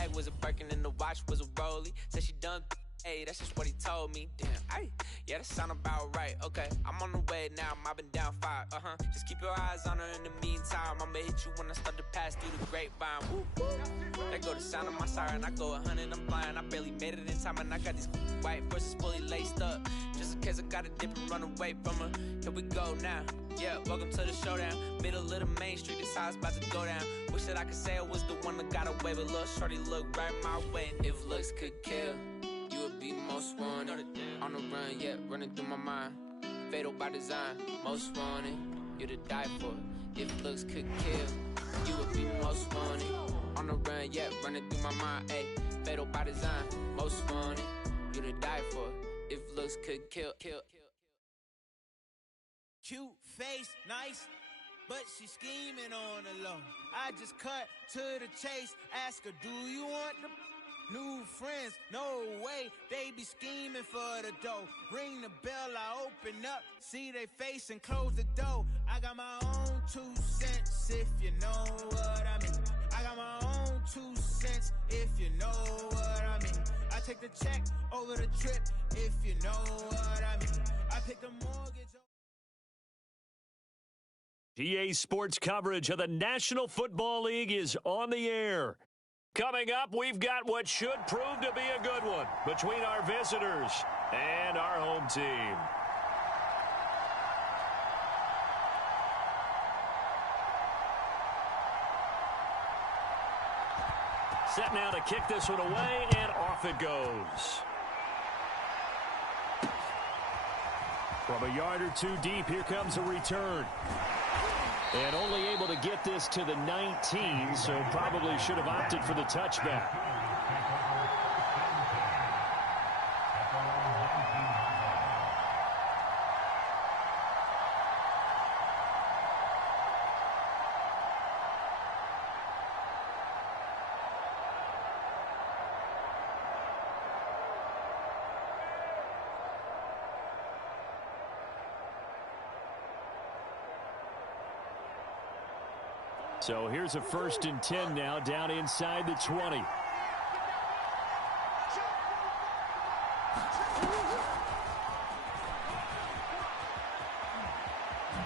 bag was a Birkin and the watch was a Rollie. Said she done, hey, that's just what he told me. Damn, ay, yeah, that sound about right. Okay, I'm on the way now, mobbing down 5. Just keep your eyes on her in the meantime. I'ma hit you when I start to pass through the grapevine. Woo, woo. There go the sound of my siren. I go 100, I'm flying. I barely made it in time, and I got these white verses fully laced up. Just in case I gotta dip and run away from her. Here we go now. Yeah, welcome to the showdown. Middle of the main street, this how it's about to go down. Wish that I could say I was the one that got away, but little shorty look right my way. And if looks could kill, you would be most wanted. On the run, yeah, running through my mind. Fatal by design, most wanted. You to die for. If looks could kill, you would be most wanted. On the run, yeah, running through my mind. Ayy, fatal by design, most wanted. You to die for. If looks could kill. Cute face, nice, but she scheming on the low. I just cut to the chase, ask her, do you want the new friends? No way, they be scheming for the dough. Ring the bell, I open up, see they face and close the door. I got my own 2 cents, if you know what I mean. I got my own 2 cents, if you know what I mean. I take the check over the trip, if you know what I mean. I pick the mortgage. PA Sports coverage of the National Football League is on the air. Coming up, we've got what should prove to be a good one between our visitors and our home team. Set now to kick this one away, and off it goes. From a yard or two deep, here comes a return. And only able to get this to the 19, so probably should have opted for the touchback. So here's a 1st and 10 now, down inside the 20.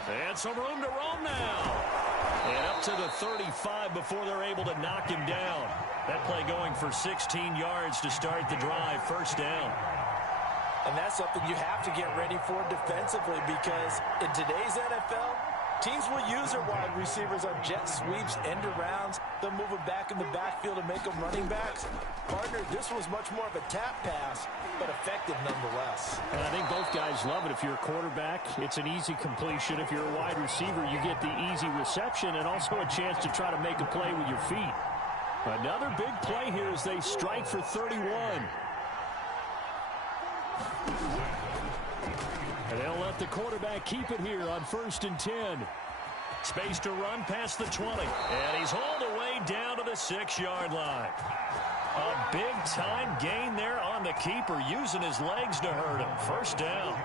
And some room to roam now. And up to the 35 before they're able to knock him down. That play going for 16 yards to start the drive, 1st down. And that's something you have to get ready for defensively, because in today's NFL, teams will use their wide receivers on jet sweeps, end arounds. They'll move them back in the backfield and make them running backs. Partner, this was much more of a tap pass, but effective nonetheless. And I think both guys love it. If you're a quarterback, it's an easy completion. If you're a wide receiver, you get the easy reception and also a chance to try to make a play with your feet. Another big play here as they strike for 31. And they'll let the quarterback keep it here on 1st and 10. Space to run past the 20. And he's hauled away down to the 6-yard line. A big-time gain there on the keeper, using his legs to hurt him. 1st down.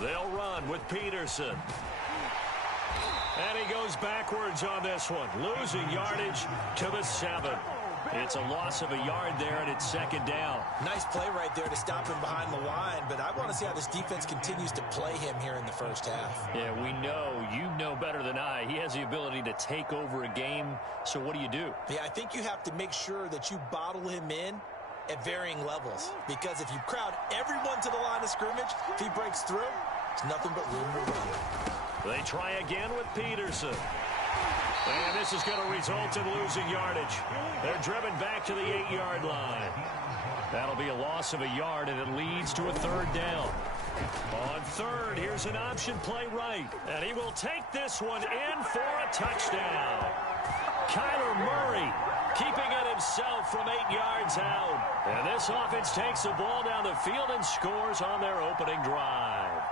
They'll run with Peterson. And he goes backwards on this one, losing yardage to the 7. It's a loss of a yard there, and it's 2nd down. Nice play right there to stop him behind the line, but I want to see how this defense continues to play him here in the 1st half. Yeah, we know. You know better than I. He has the ability to take over a game, so what do you do? Yeah, I think you have to make sure that you bottle him in at varying levels, because if you crowd everyone to the line of scrimmage, if he breaks through, it's nothing but room to run. They try again with Peterson. And this is going to result in losing yardage. They're driven back to the 8-yard line. That'll be a loss of a yard, and it leads to a 3rd down. On 3rd, here's an option play right. And he will take this one in for a touchdown. Kyler Murray keeping it himself from 8 yards out. And this offense takes the ball down the field and scores on their opening drive.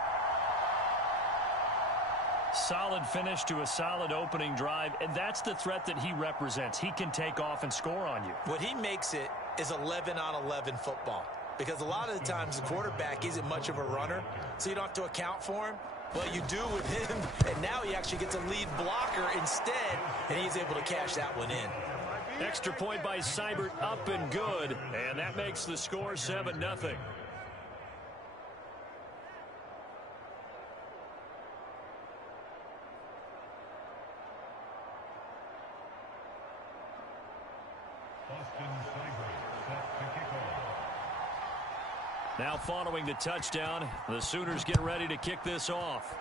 Solid finish to a solid opening drive, and that's the threat that he represents. He can take off and score on you. When he makes it is 11-on-11 football. Because a lot of the times the quarterback isn't much of a runner, so you don't have to account for him. But you do with him, and now he actually gets a lead blocker instead, and he's able to cash that one in. Extra point by Seibert, up and good, and that makes the score 7-0. Now following the touchdown, the Sooners get ready to kick this off.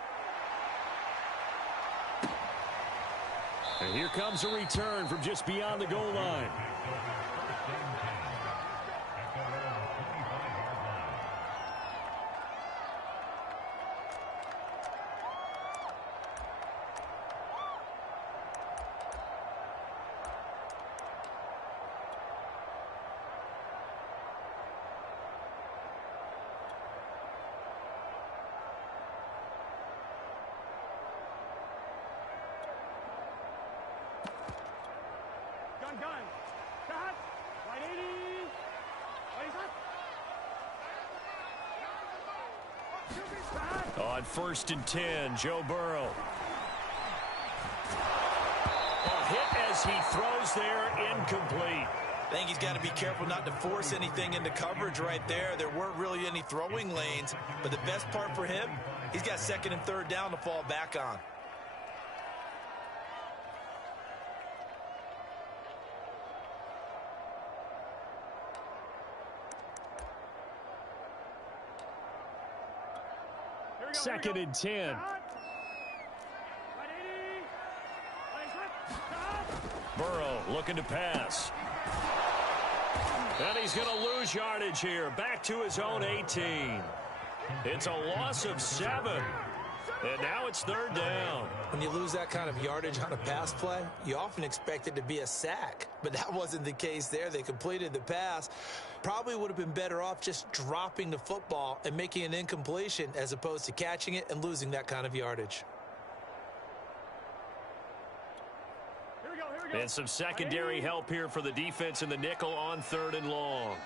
And here comes a return from just beyond the goal line. On 1st and 10, Joe Burrow. A hit as he throws there, incomplete. I think he's got to be careful not to force anything into coverage right there. There weren't really any throwing lanes, but the best part for him, he's got 2nd and 3rd down to fall back on. Second and 10. Burrow looking to pass. And he's going to lose yardage here. Back to his own 18. It's a loss of 7. And now it's 3rd down. When you lose that kind of yardage on a pass play, you often expect it to be a sack. But that wasn't the case there. They completed the pass. Probably would have been better off just dropping the football and making an incompletion as opposed to catching it and losing that kind of yardage. And some secondary help here for the defense in the nickel on 3rd and long.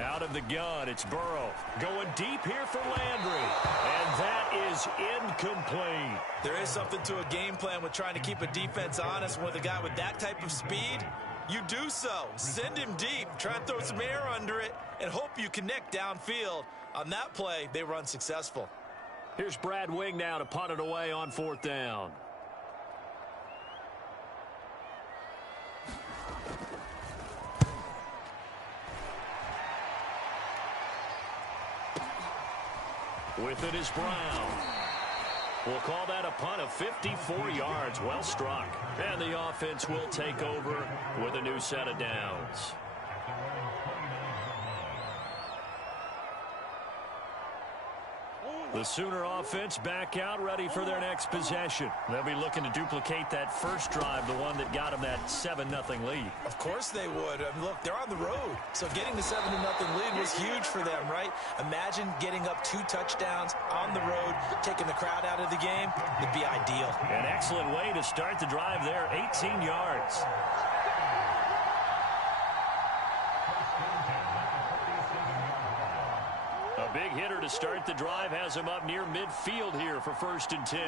Out of the gun, it's Burrow. Going deep here for Landry. And that is incomplete. There is something to a game plan with trying to keep a defense honest with a guy with that type of speed. You do so. Send him deep. Try and throw some air under it and hope you connect downfield. On that play, they were unsuccessful. Here's Brad Wing now to punt it away on 4th down. With it is Brown. We'll call that a punt of 54 yards. Well struck. And the offense will take over with a new set of downs. The Sooner offense back out, ready for their next possession. They'll be looking to duplicate that first drive, the one that got them that 7-0 lead. Of course they would. I mean, look, they're on the road. So getting the 7-0 lead was huge for them, right? Imagine getting up 2 touchdowns on the road, taking the crowd out of the game. It'd be ideal. An excellent way to start the drive there, 18 yards. A big hitter to start the drive has him up near midfield here for 1st and 10.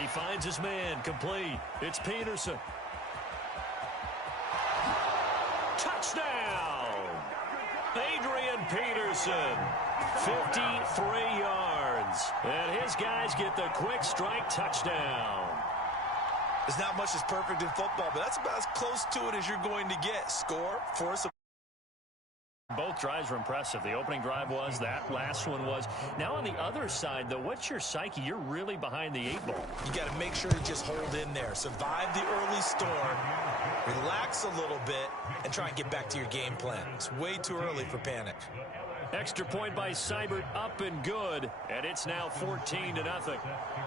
He finds his man, complete. It's Peterson. Touchdown! Adrian Peterson, 53 yards. And his guys get the quick strike touchdown. There's not much that's perfect in football, but that's about as close to it as you're going to get. Score, force a... Both drives were impressive. The opening drive was, that last one was. Now on the other side, though, what's your psyche? You're really behind the 8 ball. You got to make sure to just hold in there. Survive the early storm, relax a little bit, and try and get back to your game plan. It's way too early for panic. Extra point by Seibert, up and good, and it's now 14-0.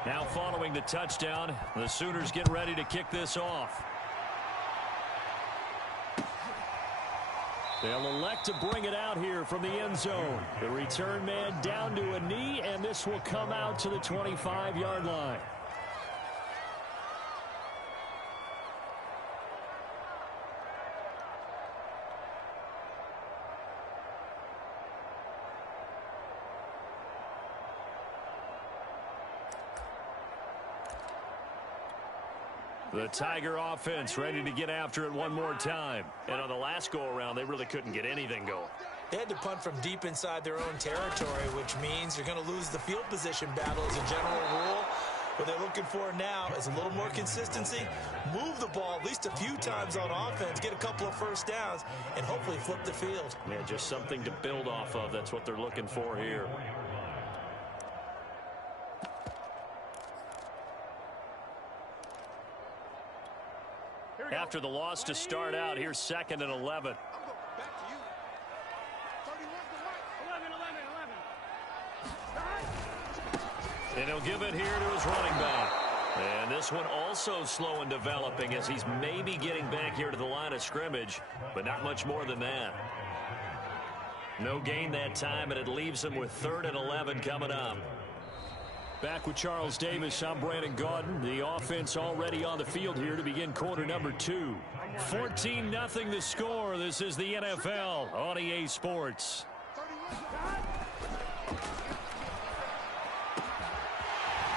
Now following the touchdown, the Sooners get ready to kick this off. They'll elect to bring it out here from the end zone. The return man down to a knee, and this will come out to the 25-yard line. The Tiger offense ready to get after it one more time. And on the last go-around, they really couldn't get anything going. They had to punt from deep inside their own territory, which means you're going to lose the field position battle as a general rule. What they're looking for now is a little more consistency, move the ball at least a few times on offense, get a couple of first downs, and hopefully flip the field. Yeah, just something to build off of. That's what they're looking for here. After the loss to start out, here's 2nd and 11. And he'll give it here to his running back. And this one also slow in developing as he's maybe getting back here to the line of scrimmage, but not much more than that. No gain that time, and it leaves him with 3rd and 11 coming up. Back with Charles Davis, I'm Brandon Gaudin. The offense already on the field here to begin quarter number 2. 14-0 the score. This is the NFL on EA Sports.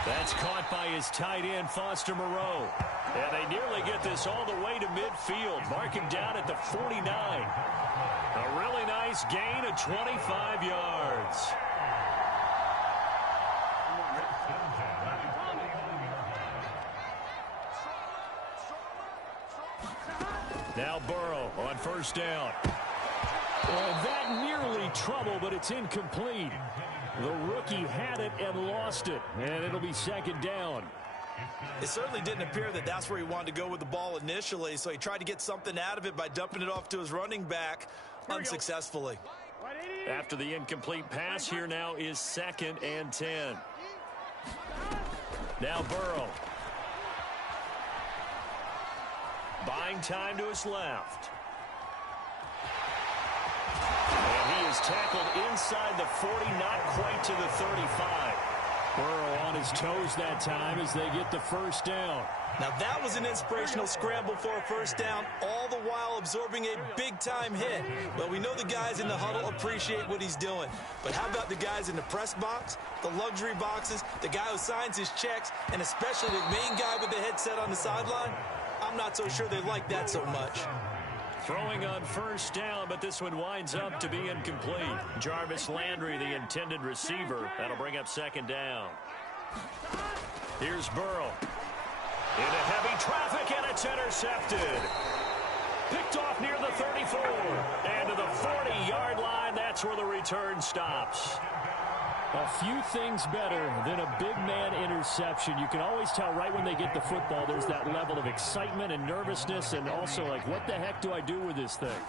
That's caught by his tight end, Foster Moreau. And they nearly get this all the way to midfield. Mark him down at the 49. A really nice gain of 25 yards. Now Burrow on first down. Well, that nearly trouble, but it's incomplete. The rookie had it and lost it, and it'll be 2nd down. It certainly didn't appear that that's where he wanted to go with the ball initially, so he tried to get something out of it by dumping it off to his running back unsuccessfully. After the incomplete pass, here now is 2nd and 10. Now Burrow. Buying time to his left. And he is tackled inside the 40, not quite to the 35. Burrow on his toes that time as they get the first down. Now that was an inspirational scramble for a first down, all the while absorbing a big-time hit. Well, we know the guys in the huddle appreciate what he's doing. But how about the guys in the press box, the luxury boxes, the guy who signs his checks, and especially the main guy with the headset on the sideline? I'm not so sure they like that so much. Throwing on first down, but this one winds up to be incomplete. Jarvis Landry, the intended receiver. That'll bring up 2nd down. Here's Burrow. Into heavy traffic, and it's intercepted. Picked off near the 34. And to the 40-yard line, that's where the return stops. A few things better than a big man interception. You can always tell right when they get the football, there's that level of excitement and nervousness, and also like, what the heck do I do with this thing?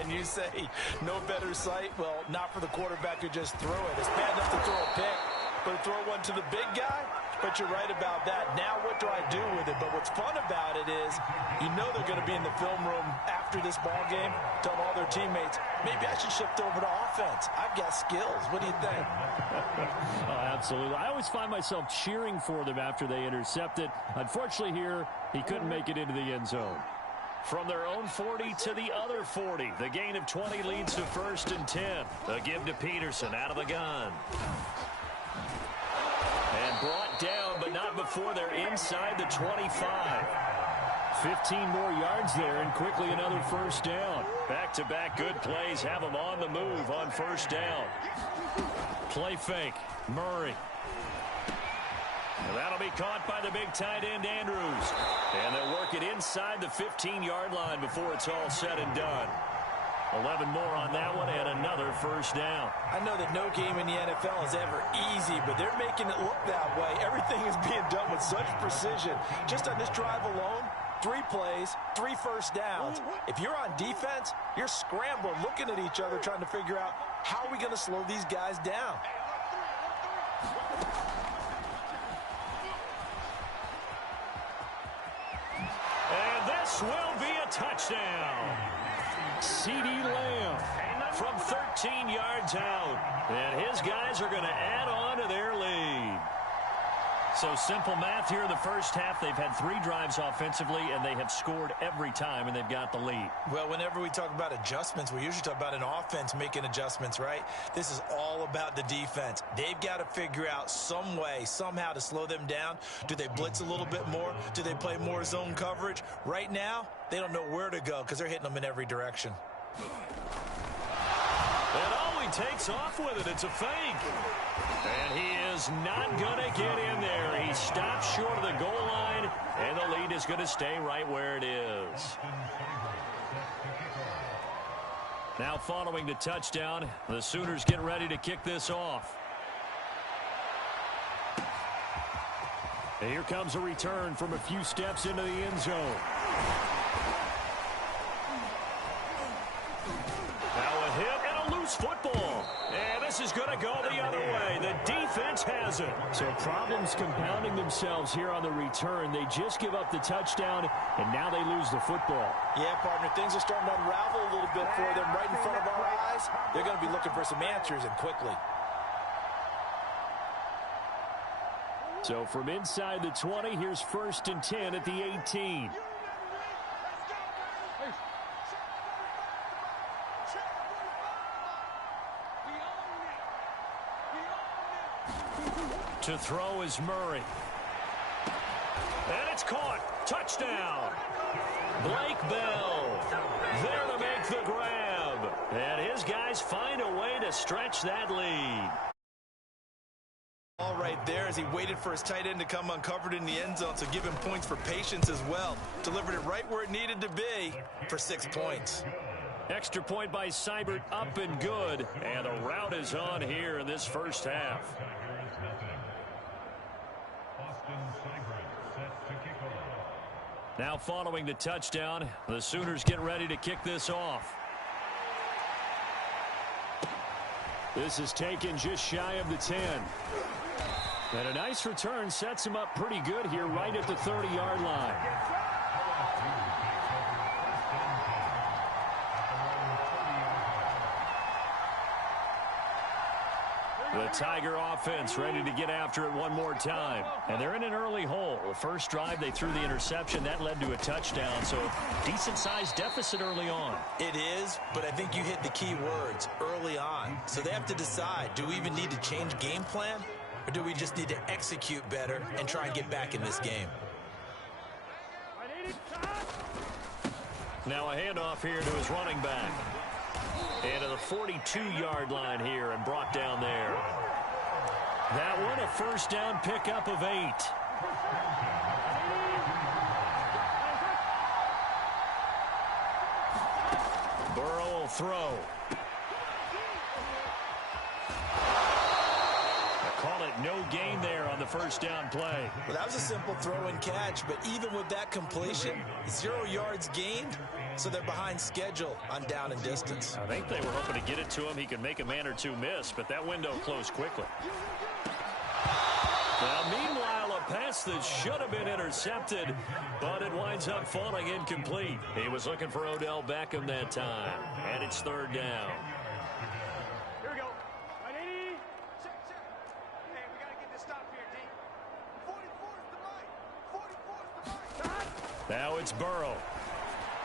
And you say, no better sight? Well, not for the quarterback who just threw it. It's bad enough to throw a pick, but to throw one to the big guy? But you're right about that. Now what do I do with it? But what's fun about it is you know they're going to be in the film room after this ball game telling all their teammates, maybe I should shift over to offense. I've got skills. What do you think? Oh, absolutely. I always find myself cheering for them after they intercept it. Unfortunately here, he couldn't make it into the end zone. From their own 40 to the other 40. The gain of 20 leads to 1st and 10. A give to Peterson out of the gun. And brought down, but not before they're inside the 25. 15 more yards there, and quickly another first down. Back-to-back good plays have them on the move on first down. Play fake. Murray. And that'll be caught by the big tight end, Andrews. And they'll work it inside the 15-yard line before it's all said and done. 11 more on that one, and another first down. I know that no game in the NFL is ever easy, but they're making it look that way. Everything is being done with such precision. Just on this drive alone, 3 plays, 3 first downs. If you're on defense, you're scrambling, looking at each other, trying to figure out how are we going to slow these guys down. And this will be a touchdown. CeeDee Lamb from 13 yards out. And his guys are going to add on to their lead. So simple math here in the first half. They've had 3 drives offensively, and they have scored every time, and they've got the lead. Well, whenever we talk about adjustments, we usually talk about an offense making adjustments, right? This is all about the defense. They've got to figure out some way, somehow to slow them down. Do they blitz a little bit more? Do they play more zone coverage? Right now, they don't know where to go because they're hitting them in every direction. And all he takes off with it, it's a fake. And he is not going to get in there. He stops short of the goal line, and the lead is going to stay right where it is. Now following the touchdown, the Sooners get ready to kick this off. And here comes a return from a few steps into the end zone. Now a hit and a loose football. And this is going to go the other way. The defense has it. So problems compounding themselves here on the return. They just give up the touchdown, and now they lose the football. Yeah, partner, things are starting to unravel a little bit for them right in front of our eyes. They're going to be looking for some answers, and quickly. So from inside the 20, here's 1st and 10 at the 18. To throw is Murray. And it's caught. Touchdown. Blake Bell there to make the grab. And his guys find a way to stretch that lead. All right there as he waited for his tight end to come uncovered in the end zone, so give him points for patience as well. Delivered it right where it needed to be for 6 points. Extra point by Seibert, up and good. And the route is on here in this first half. Now following the touchdown, the Sooners get ready to kick this off. This is taken just shy of the 10. And a nice return sets him up pretty good here right at the 30-yard line. The Tiger offense ready to get after it one more time. And they're in an early hole. The first drive, they threw the interception. That led to a touchdown. So decent-sized deficit early on. It is, but I think you hit the key words, early on. So they have to decide, do we even need to change game plan? Or do we just need to execute better and try and get back in this game? Now a handoff here to his running back. And to the 42-yard line here and brought down there. That one a first down pickup of 8. Burrow will throw. Call it no gain there on the first down play. Well, that was a simple throw and catch, but even with that completion, 0 yards gained, so they're behind schedule on down and distance. I think they were hoping to get it to him. He could make a man or two miss, but that window closed quickly. Now, meanwhile, a pass that should have been intercepted, but it winds up falling incomplete. He was looking for Odell Beckham that time, and it's 3rd down. Now it's Burrow.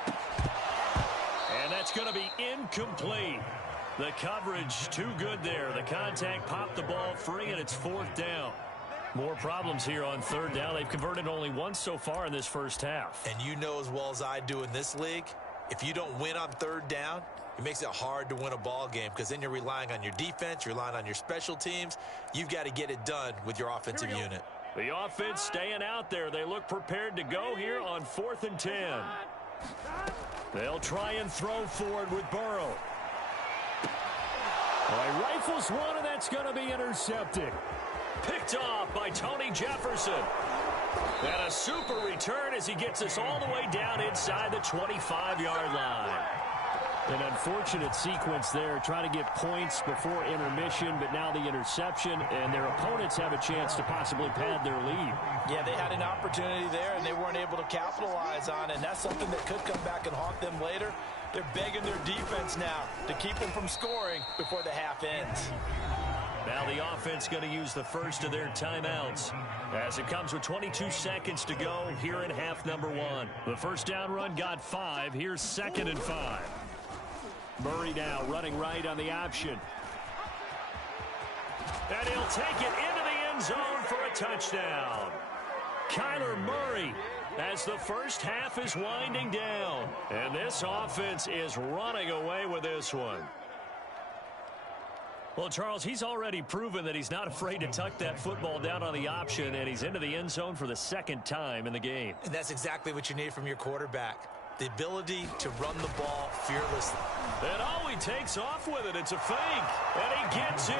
And that's going to be incomplete. The coverage too good there. The contact popped the ball free, and it's 4th down. More problems here on 3rd down. They've converted only once so far in this first half. And you know as well as I do in this league, if you don't win on 3rd down, it makes it hard to win a ball game because then you're relying on your defense, you're relying on your special teams. You've got to get it done with your offensive unit. The offense staying out there. They look prepared to go here on 4th and 10. They'll try and throw forward with Burrow. Well, he rifles one, and that's going to be intercepted. Picked off by Tony Jefferson. And a super return as he gets us all the way down inside the 25-yard line. An unfortunate sequence there, trying to get points before intermission, but now the interception, and their opponents have a chance to possibly pad their lead. Yeah, they had an opportunity there, and they weren't able to capitalize on it, and that's something that could come back and haunt them later. They're begging their defense now to keep them from scoring before the half ends. Now the offense going to use the first of their timeouts as it comes with 22 seconds to go here in half number 1. The first down run got 5. Here's 2nd and 5. Murray now running right on the option. And he'll take it into the end zone for a touchdown. Kyler Murray as the first half is winding down. And this offense is running away with this one. Well, Charles, he's already proven that he's not afraid to tuck that football down on the option, and he's into the end zone for the 2nd time in the game. And that's exactly what you need from your quarterback. The ability to run the ball fearlessly. And all he takes off with it, it's a fake. And he gets in.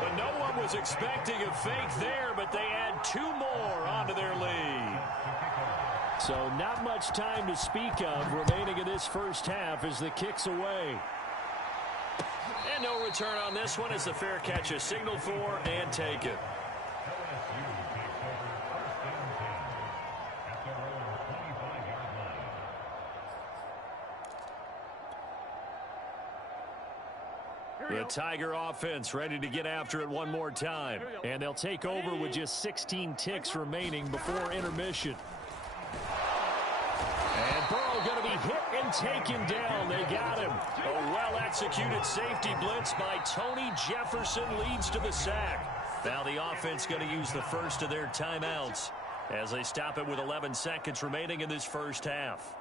But no one was expecting a fake there, but they add 2 more onto their lead. So not much time to speak of remaining in this first half as the kick's away. And no return on this one as the fair catch is signaled for and taken. The Tiger offense ready to get after it one more time. And they'll take over with just 16 ticks remaining before intermission. And Burrow going to be hit and taken down. They got him. A well-executed safety blitz by Tony Jefferson leads to the sack. Now the offense going to use the first of their timeouts as they stop it with 11 seconds remaining in this first half.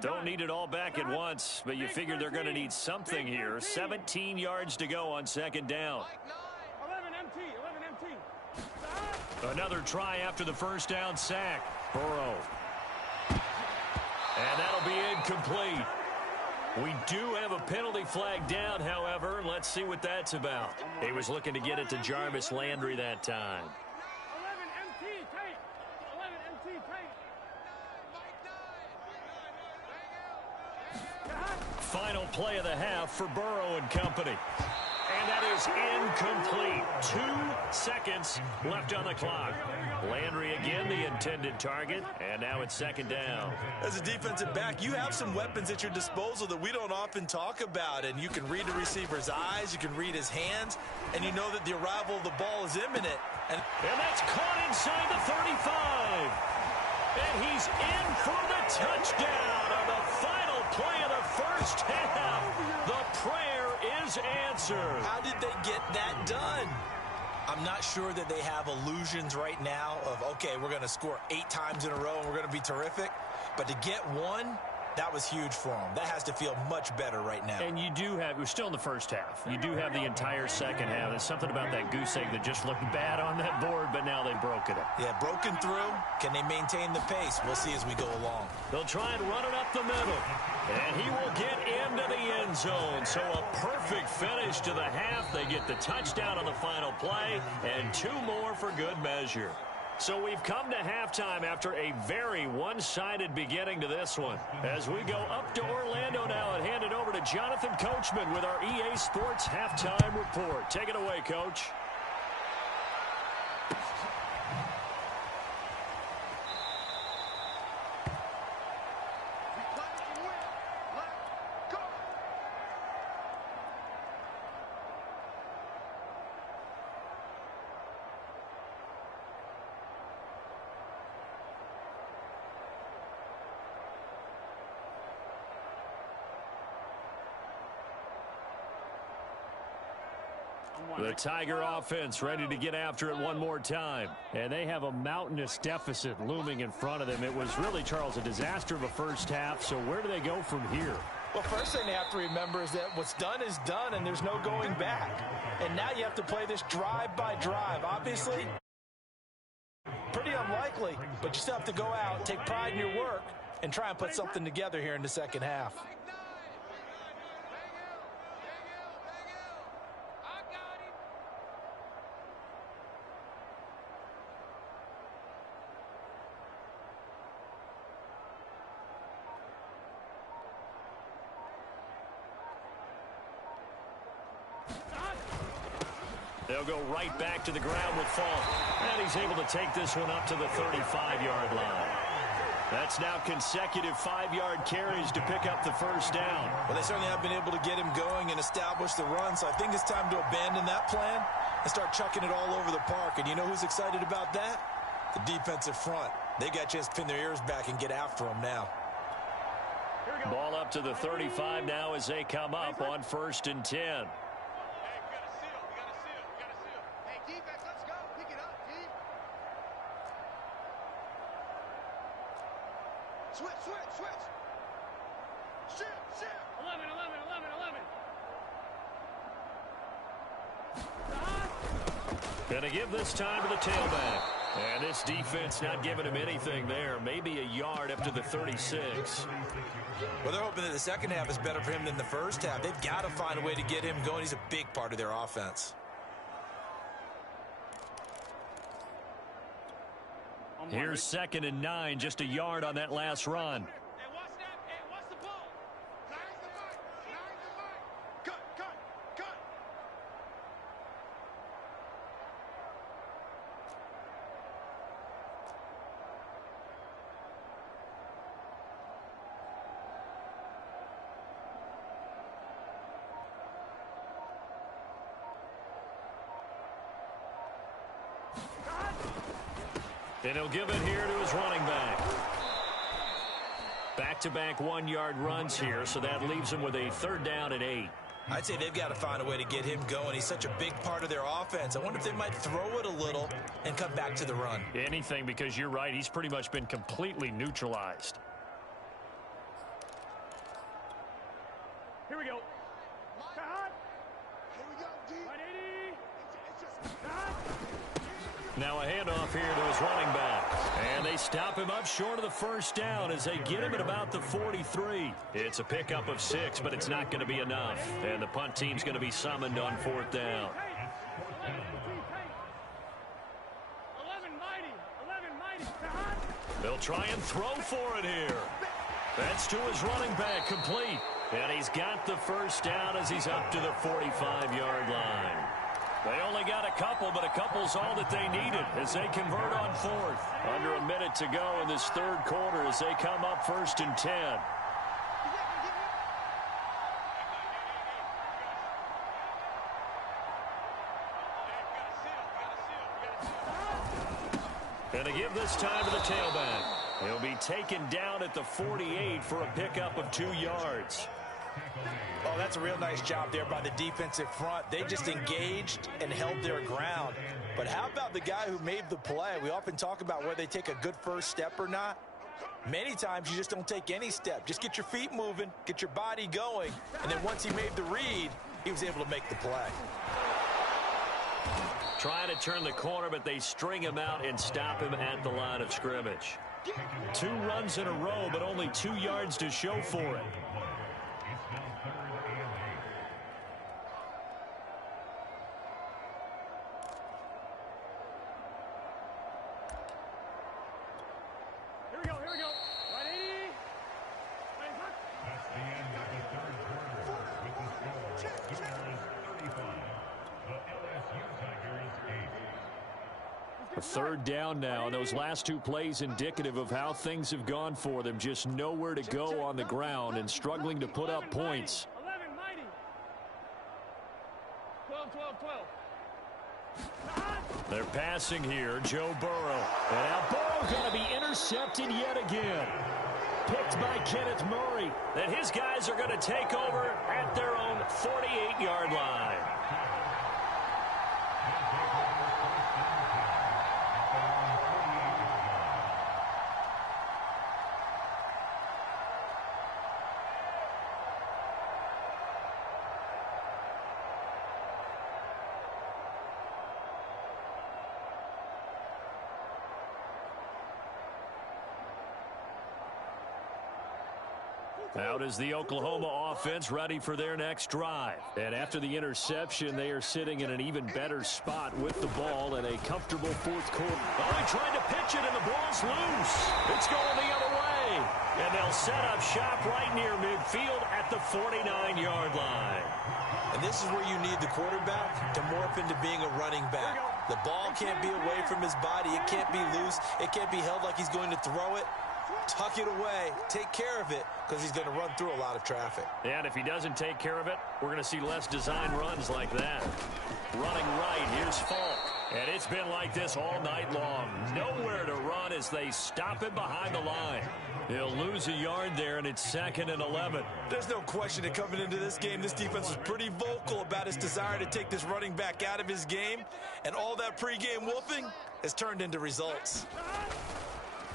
Don't need it all back at once, but you figure they're going to need something here. 17 yards to go on 2nd down. 11 empty. Another try after the first down sack. Burrow. And that'll be incomplete. We do have a penalty flag down, however. Let's see what that's about. He was looking to get it to Jarvis Landry that time. 11 MT, take. 11 MT, take. Final play of the half for Burrow and company. And that is incomplete. 2 seconds left on the clock. Landry again the intended target, and now it's 2nd down. As a defensive back, you have some weapons at your disposal that we don't often talk about, and you can read the receiver's eyes, you can read his hands, and you know that the arrival of the ball is imminent. And that's caught inside the 35. And he's in for the touchdown on the final play of the first half. The prayer is answered. How did they get that done? I'm not sure that they have illusions right now of, okay, we're going to score 8 times in a row and we're going to be terrific. But to get one, that was huge for them. That has to feel much better right now. And you do have, we're still in the first half. You do have the entire second half. There's something about that goose egg that just looked bad on that board, but now they've broken it. Yeah, broken through. Can they maintain the pace? We'll see as we go along. They'll try and run it up the middle. And he will get into the end zone. So a perfect finish to the half. They get the touchdown on the final play, and 2 more for good measure. So we've come to halftime after a very one-sided beginning to this one. As we go up to Orlando now and hand it over to Jonathan Coachman with our EA Sports Halftime Report. Take it away, Coach. The Tiger offense ready to get after it one more time. And they have a mountainous deficit looming in front of them. It was really, Charles, a disaster of a first half. So where do they go from here? Well, first thing they have to remember is that what's done is done and there's no going back. And now you have to play this drive by drive. Obviously, pretty unlikely, but you still have to go out, take pride in your work, and try and put something together here in the second half. They'll go right back to the ground with Falk. And he's able to take this one up to the 35-yard line. That's now consecutive 5-yard carries to pick up the first down. Well, they certainly have been able to get him going and establish the run, so I think it's time to abandon that plan and start chucking it all over the park. And you know who's excited about that? The defensive front. They got a chance to pin their ears back and get after him now. Ball up to the 35 now as they come up on 1st and 10. Switch. Shift. 11. Gonna give this time to the tailback. And this defense not giving him anything there. Maybe a yard up to the 36. Well, they're hoping that the second half is better for him than the first half. They've got to find a way to get him going. He's a big part of their offense. Here's 2nd and 9, just a yard on that last run. Watch the ball. Nice the mark. Cut. And he'll give it here to his running back. Back-to-back 1-yard runs here, so that leaves him with a 3rd down and 8. I'd say they've got to find a way to get him going. He's such a big part of their offense. I wonder if they might throw it a little and come back to the run. Anything, because you're right. He's pretty much been completely neutralized. Here we go. Cut. Here we go, D. 180. Now a handoff here to his running back. And they stop him up short of the first down as they get him at about the 43. It's a pickup of 6, but it's not going to be enough. And the punt team's going to be summoned on 4th down. 11 mighty. They'll try and throw for it here. That's to his running back, complete. And he's got the first down as he's up to the 45-yard line. They only got a couple, but a couple's all that they needed as they convert on 4th. Under a minute to go in this 3rd quarter as they come up 1st and 10. And to give this time to the tailback. He'll be taken down at the 48 for a pickup of 2 yards. Oh, that's a real nice job there by the defensive front. They just engaged and held their ground. But how about the guy who made the play? We often talk about whether they take a good first step or not. Many times you just don't take any step. Just get your feet moving, get your body going, and then once he made the read, he was able to make the play. Trying to turn the corner, but they string him out and stop him at the line of scrimmage. 2 runs in a row, but only 2 yards to show for it. Here we go. 180. That's the end of the 3rd quarter with the score. The Bears 35. The LSU Tigers 8. A 3rd down now, and those last 2 plays indicative of how things have gone for them. Just nowhere to go on the ground and struggling to put up points. 11 mighty. 12. They're passing here, Joe Burrow. And now Burrow going to be intercepted yet again. Picked by Kenneth Murray. Then his guys are going to take over at their own 48-yard line. Out is the Oklahoma offense ready for their next drive. And after the interception, they are sitting in an even better spot with the ball in a comfortable 4th quarter. Oh, he tried to pitch it, and the ball's loose. It's going the other way. And they'll set up shop right near midfield at the 49-yard line. And this is where you need the quarterback to morph into being a running back. The ball can't be away from his body. It can't be loose. It can't be held like he's going to throw it. tuck it away, take care of it, because he's going to run through a lot of traffic. And if he doesn't take care of it, we're going to see less design runs like that. Running right, here's Falk. And it's been like this all night long. Nowhere to run as they stop him behind the line. He'll lose a yard there, and it's 2nd and 11. There's no question that coming into this game, this defense was pretty vocal about his desire to take this running back out of his game. And all that pregame wolfing has turned into results.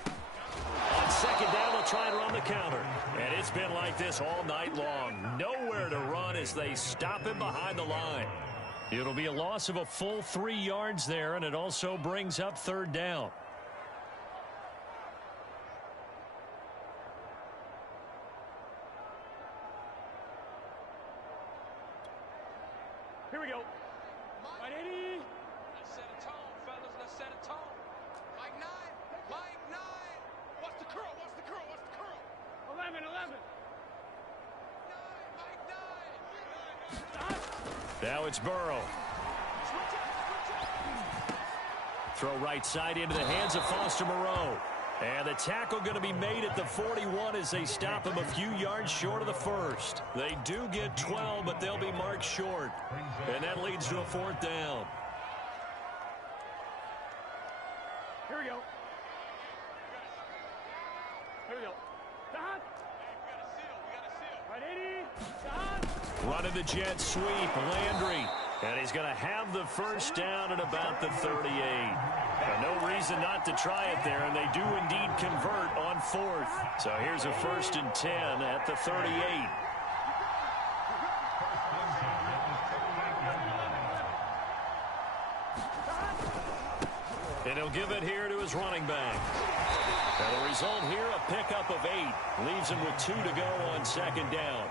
On 2nd down, they'll try and run the counter. And it's been like this all night long. Nowhere to run as they stop him behind the line. It'll be a loss of a full 3 yards there, and it also brings up 3rd down. Here we go. Right, Eddie. Let's set a tone, fellas. Let's set a tone. Mike 9. Mike 9. What's the curl? What's the curl? What's the curl? 11, 11. 9. Mike 9. Now it's Burrow. Throw right side into the hands of Foster Moreau. And the tackle going to be made at the 41 as they stop him a few yards short of the first. They do get 12, but they'll be marked short. And that leads to a 4th down. Here we go. Here we go. Dot. Right, Eddie. Dot. Running the jet sweep, Landry. And he's going to have the first down at about the 38. No reason not to try it there, and they do indeed convert on 4th. So here's a 1st and 10 at the 38. And he'll give it here to his running back. And the result here, a pickup of 8. Leaves him with 2 to go on 2nd down.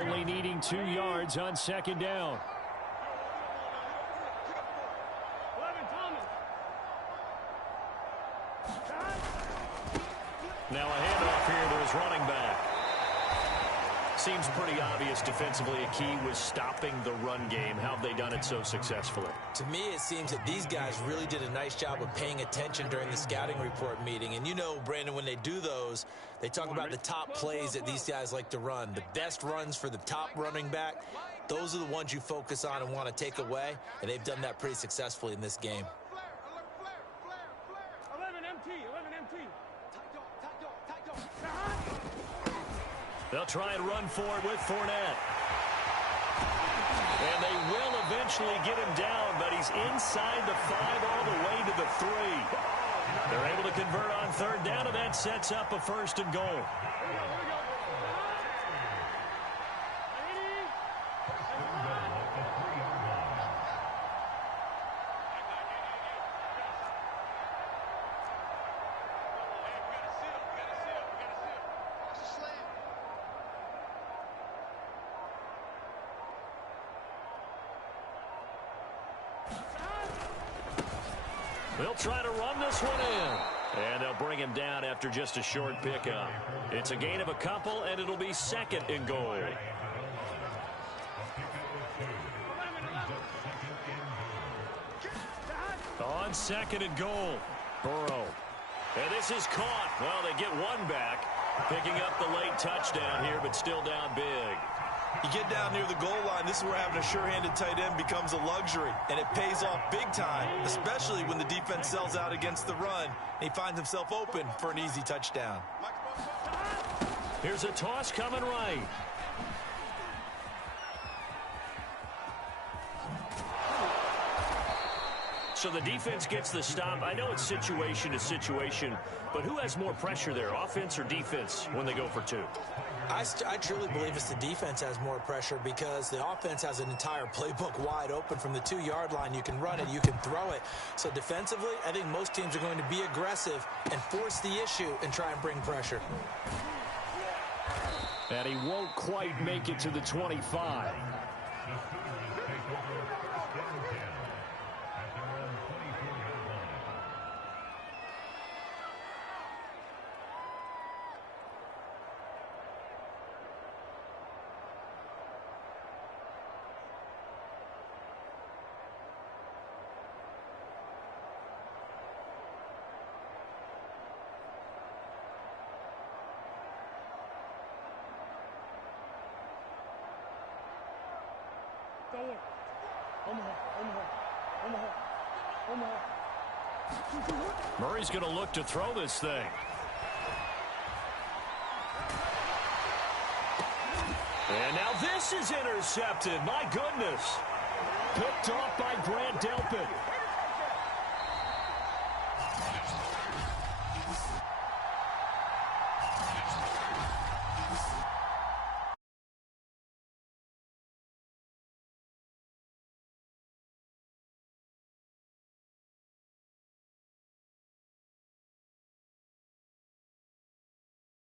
Only needing 2 yards on 2nd down. 11, Thomas. Now a handoff here to his running back. Seems pretty obvious defensively a key was stopping the run game. How have they done it so successfully? To me, it seems that these guys really did a nice job of paying attention during the scouting report meeting. And you know, Brandon, when they do those, they talk about the top plays that these guys like to run. The best runs for the top running back, those are the ones you focus on and want to take away. And they've done that pretty successfully in this game. 11 MT. 11 MT. They'll try and run for it with Fournette. And they will eventually get him down, but he's inside the 5 all the way to the 3. They're able to convert on 3rd down, and that sets up a 1st and goal. They'll try to run this one in. And they'll bring him down after just a short pickup. It's a gain of a couple, and it'll be 2nd and goal. On 2nd and goal, Burrow. And this is caught. Well, they get one back, picking up the late touchdown here, but still down big. You get down near the goal line, this is where having a sure-handed tight end becomes a luxury, and it pays off big time, especially when the defense sells out against the run, and he finds himself open for an easy touchdown. Here's a toss coming right. So the defense gets the stop. I know it's situation to situation, but who has more pressure there, offense or defense, when they go for 2? I truly believe it's the defense has more pressure because the offense has an entire playbook wide open from the 2-yard line. You can run it, you can throw it. So defensively, I think most teams are going to be aggressive and force the issue and try and bring pressure. And he won't quite make it to the 25. Murray's going to look to throw this thing. And now this is intercepted. My goodness. Picked off by Grant Delpit.